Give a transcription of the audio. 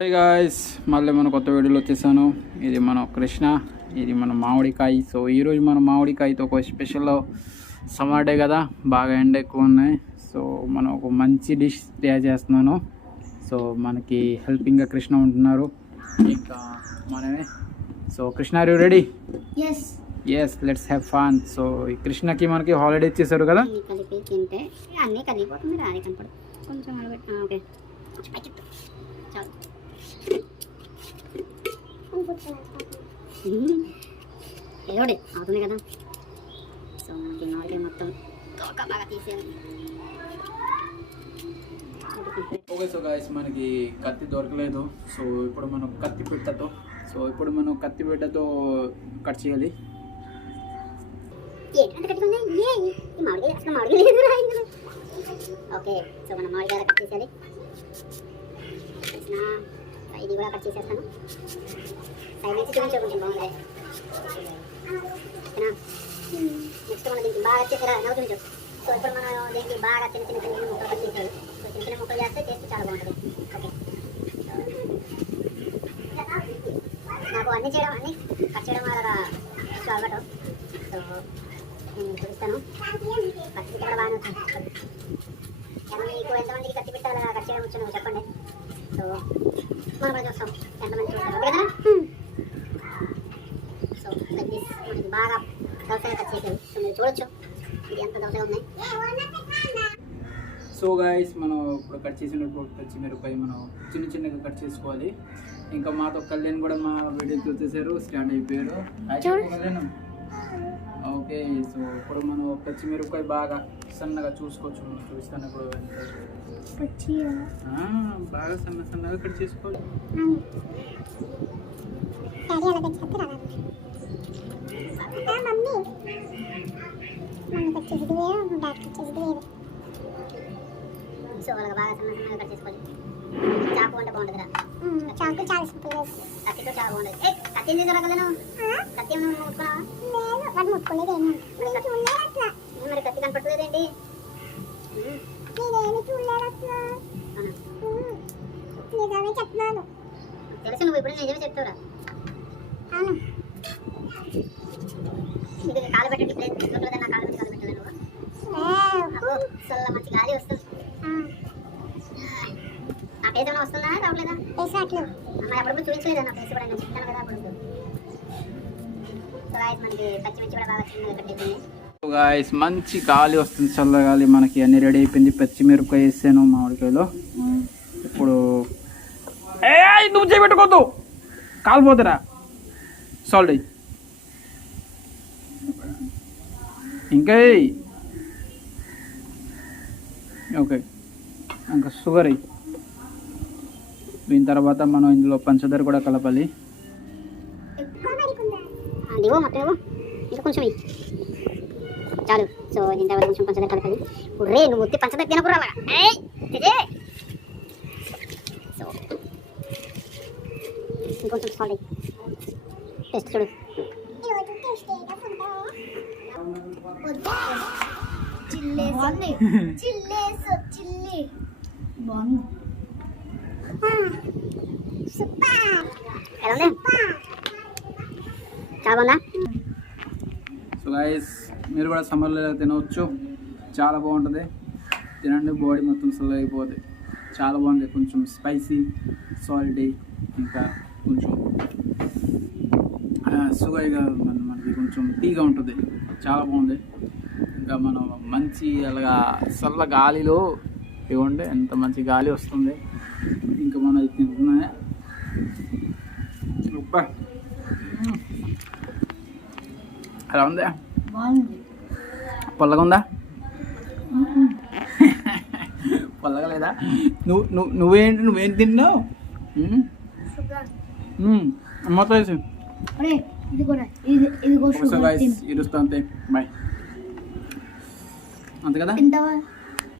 Hi guys, మళ్ళీ మన కొత్త వీడియోలో వచ్చేసాను. ఇది మన కృష్ణ, ఇది మన మామిడికాయ. సో ఈరోజు మన మామిడికాయతో ఒక స్పెషల్ సమ్మర్ డే కదా, బాగా ఎండ ఎక్కువ ఉన్నాయి. సో మనం ఒక మంచి డిష్ తయారు చేస్తున్నాను. సో మనకి హెల్పింగ్గా కృష్ణ ఉంటున్నారు, ఇంకా మనమే. So Krishna, are you ready? Yes, let's have fun. So ఈ కృష్ణకి మనకి హాలిడే ఇచ్చేసారు కదా. కలిపి తింటే అన్నీ కలిగిపోతుంది, రాలి కనపడు కొంచెం ఓకే చాలు. ఏదోడి అవుతుంది కదా. సో మనకి నాలుగే మొత్తం తోక బాగా తీసేయాలి. ఓకే, సో గాయస్ మనకి కత్తి దొరకలేదు. సో ఇప్పుడు మనం కత్తి పెట్టతో కట్ చేయాలి. ఓకే, సో మనం మామిడికాయ కట్ చేసేయాలి. ఇది కూడా కట్ చేసేస్తాను. సైడ్ నుంచి చూపించే కొంచెం బాగుంది. నెక్స్ట్ మనం దీనికి బాగా వచ్చేసారా నవ్వు చూపించు. సో ఇప్పుడు మనం దీనికి బాగా చిన్న చిన్న చిన్న ముక్కలు కట్ చేసేది. సో చిన్న చిన్న ముక్కలు చేస్తే టేస్ట్ చాలా బాగుంటుంది. ఓకే, నాకు అన్నీ కట్ చేయడం అలాగా అలవాటు. సో నేను చూపిస్తాను. కత్తి కూడా బాగానే వచ్చింది. కానీ మీకు ఎంతమందికి కత్తి పెట్టాలి కట్ చేయడం వచ్చాను చెప్పండి. సో మనం కూడా చూస్తాం ఎంతమంది చూస్తారు. ఓకే కదా. సో లైక్ దిస్ మనకి బాగా దోసగా కట్ చేసేది. సో మీరు చూడొచ్చు ఇది ఎంత దోసగా ఉన్నాయి. సో గాయస్ మనం ఇప్పుడు కట్ చేసినప్పుడు పచ్చిమిరపకాయ మనం చిన్న చిన్నగా కట్ చేసుకోవాలి. ఇంకా మాతో కళ్యాణ్ కూడా మా వీడియో చూసేసారు, స్టార్ట్ అయిపోయారు. ఓకే, సో ఇప్పుడు మనం పచ్చిమిరపకాయ బాగా సన్నగా చూసుకోవచ్చు. చూపిస్తాను ఇప్పుడు. బాగా సన్నగా కట్ చేసుకోవాలి. సో అలాగ బాగా సన్నగా కట్ చేసుకోవాలి. చాకు అంటే బాగుంటుందిరా. చాకు చాలా సింపుల్, కత్తితో చాలా బాగుంటుంది. కత్తి ఎందుకు దొరకలేను? కత్తి ఏమైనా ముట్టుకున్నావా? ముట్టుకోలేదు. మరి కత్తి కనపడలేదేంటి? తెలుసు, నువ్వు ఇప్పుడు నిజమే చెప్తావురా. నీకు కాలు పెట్టండి ప్లేస్ తీసుకుంటుందా? నా కాలు పెట్టి కాలు పెట్టదా నువ్వు? అసలు మంచి గాలి వస్తుంది. నా ఫేస్ ఏమైనా వస్తుందా రావట్లేదా? మరి అప్పుడు చూపించలేదా నా ఫేస్ కూడా? నేను చెప్తాను కదా అప్పుడు. సో గాయస్ మనకి పచ్చిమిర్చి కూడా బాగా చిన్నగా కట్టేసింది. గాయస్ మంచి గాలి వస్తుంది, చల్ల గాలి. మనకి అన్ని రెడీ అయిపోయింది. పచ్చిమిరపకాయ వేసాను మామిడికాయలో. ఇప్పుడు నువ్వు చేయబెట్టుకోవద్దు, కాలిపోతారా. సాల్ట్ ఇంకా ఓకే, ఇంకా షుగర్ అయ్యి దీని తర్వాత మనం ఇందులో పంచదార కూడా కలపాలి. కొంచెం చాలు. సో దీని తర్వాత కొంచెం పంచదార కలపాలి. రే నువ్వు ఒత్తి పంచదార తినకూడదు. సో ఇంకొంచెం సాల్ట్ టేస్ట్ చూడు. ఎలా ఉంది? చాలా బాగుందా? సో గైస్ మీరు కూడా సమ్మర్లో తినవచ్చు, చాలా బాగుంటుంది. తినండి, బాడీ మొత్తం చల్లగా అయిపోతుంది. చాలా బాగుంది. కొంచెం స్పైసీ, సాల్టీ, ఇంకా కొంచెం షుగర్గా మనకి కొంచెం టీగా ఉంటుంది. చాలా బాగుంది. ఇంకా మనం మంచి అలాగా చల్ల గాలిలో ఇవ్వండి, ఎంత మంచి గాలి వస్తుంది. ఇంకా మనం ఇది తింటున్నాయి. అలా ఉందా? పొల్లగా ఉందా? పొల్లగా లేదా? నువ్వేం తిన్నావు? మొత్తం వేసి ఇరుస్తా అంతే. బాయ్ అంతే కదా.